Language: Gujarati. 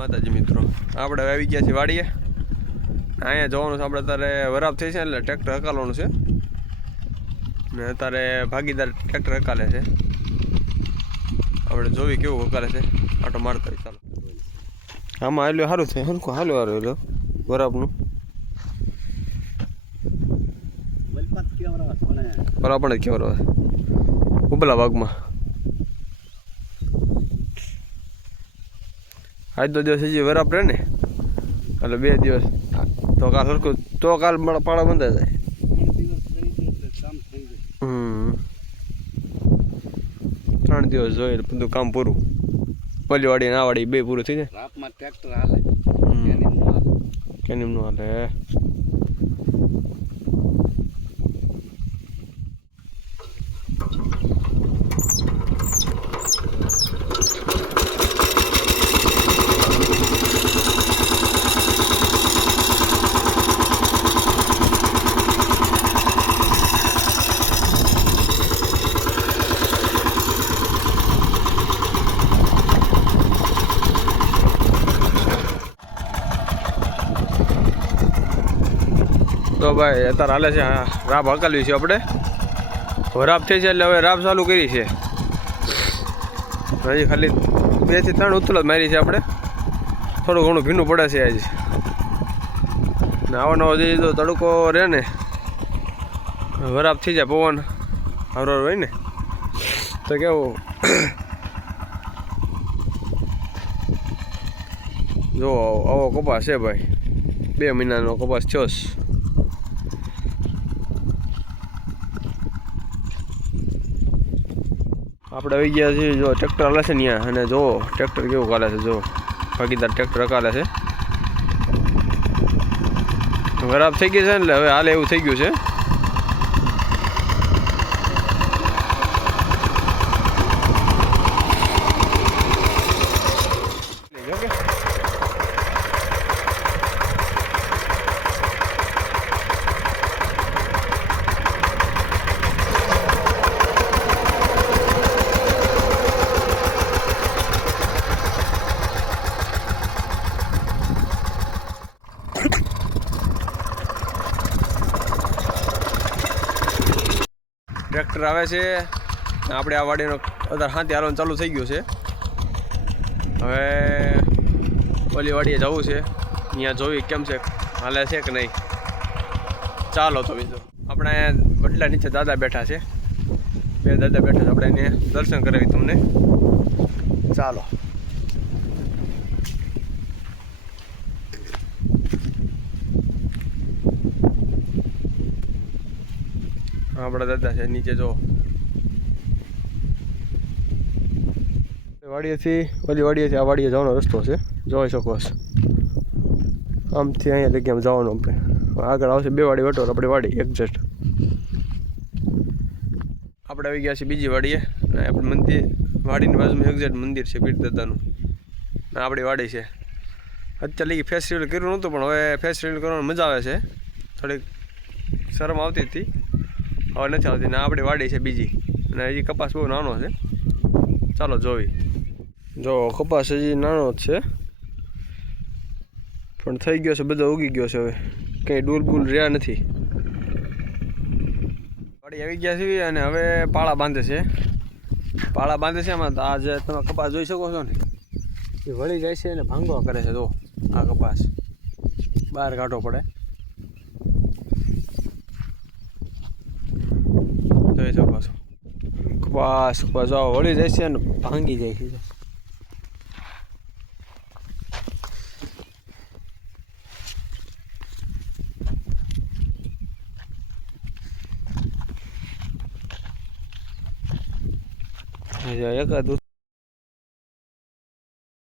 માતાજી મિત્રો, આપણે આવી ગયા છીએ વાડીએ. અહીંયા જવાનું છે આપણે. અત્યારે વરાપ થઈ છે એટલે ટ્રેક્ટર હકાલવાનું છે ને અત્યારે ભાગીદાર ટ્રેક્ટર હકાલે છે. આપણે જોવી કેવું હકાલે છે, આટો મારતા હોય. ચાલો આમાં હાલ્યો સારું છે, હરખું હાલ્યો હાલ્યો વરાપનું બરાબર જ કેવર આવે ઉપલા ભાગમાં. આજ તો દિવસ હજી વરાપ રહે ને એટલે 2 દિવસ તો કાલ સરખું તો કાલ પાળા બંધાઈ જાય. 3 દિવસ જોઈએ બધું કામ પૂરું. પલી વાડી ના વાડી 2 પૂરું થઈ જાય. રાતમાં ટ્રેક્ટર હાલે કેમ નું હાલે. તો ભાઈ અત્યારે હાલે છે રાબ હકાલવી છે આપણે. વરાપ થઈ છે એટલે હવે રાબ ચાલુ કરી છે. હજી ખાલી 2 થી 3 ઉતલ જ મારી છે આપણે. થોડું ઘણું ભીનું પડે છે આજે ને આવો નવો જે જો તડકો રહે ને વરાપ થઈ જાય પવન આવરો હોય ને તો કેવું જો આવો કપાસ છે ભાઈ. 2 મહિનાનો કપાસ થયો છે. આપણે આવી ગયા છીએ જો ટ્રેક્ટર હાલે છે ને ત્યાં, અને જો ટ્રેક્ટર કેવું ચાલે છે. જો ભાગીદાર ટ્રેક્ટર હકાલે છે. વરાપ થઈ ગઈ છે એટલે હવે હાલે એવું થઈ ગયું છે. ટ્રેક્ટર આવે છે આપણે આ વાડીનો અત્યારે હાથી હાલવાનું ચાલુ થઈ ગયું છે. હવે ઓલી વાડીએ જવું છે, અહીંયા જોવી કેમ છે, હાલે છે કે નહીં. ચાલો તો બીજું આપણે વડલા નીચે દાદા બેઠા છે, 2 દાદા બેઠા છે. આપણે એને દર્શન કરાવી તમને. ચાલો આપણા દાદા છે નીચે. જો વાડીએથી ઓલી વાડીએથી આ વાડીએ જવાનો રસ્તો છે, જોઈ શકો છો. આમથી અહીંયા જગ્યામાં જવાનું આપણે. આગળ આવશે 2 વાડી વટો આપણી વાડી એક્ઝેક્ટ. આપણે આવી ગયા છીએ બીજી વાડીએ. આપણે મંદિર વાડીની બાજુમાં એક્ઝેક્ટ મંદિર છે પીર દાદાનું. આપણી વાડી છે. અત્યારે લગી ફેસ રિવીલ કર્યું નહોતું પણ હવે ફેસ રિવીલ કરવાની મજા આવે છે. થોડીક શરમ આવતી હતી, હવે નથી આવતી. ને આપણી વાડી છે બીજી, અને હજી કપાસ બહુ નાનો છે. ચાલો જોવી. જો કપાસ હજી નાનો જ છે પણ થઈ ગયો છે, બધો ઉગી ગયો છે. હવે કંઈ ડૂલ બૂલ રહ્યા નથી. વાડી આવી ગયા છે અને હવે પાળા બાંધે છે. પાળા બાંધે છે એમાં આ જે તમે કપાસ જોઈ શકો છો ને એ વળી જાય છે અને ભાંગો કરે છે. જો આ કપાસ બહાર કાઢવો પડે. જોઈ શકો છો કપાસ વળી જાય છે અને ભાંગી જાય છે. એકાદું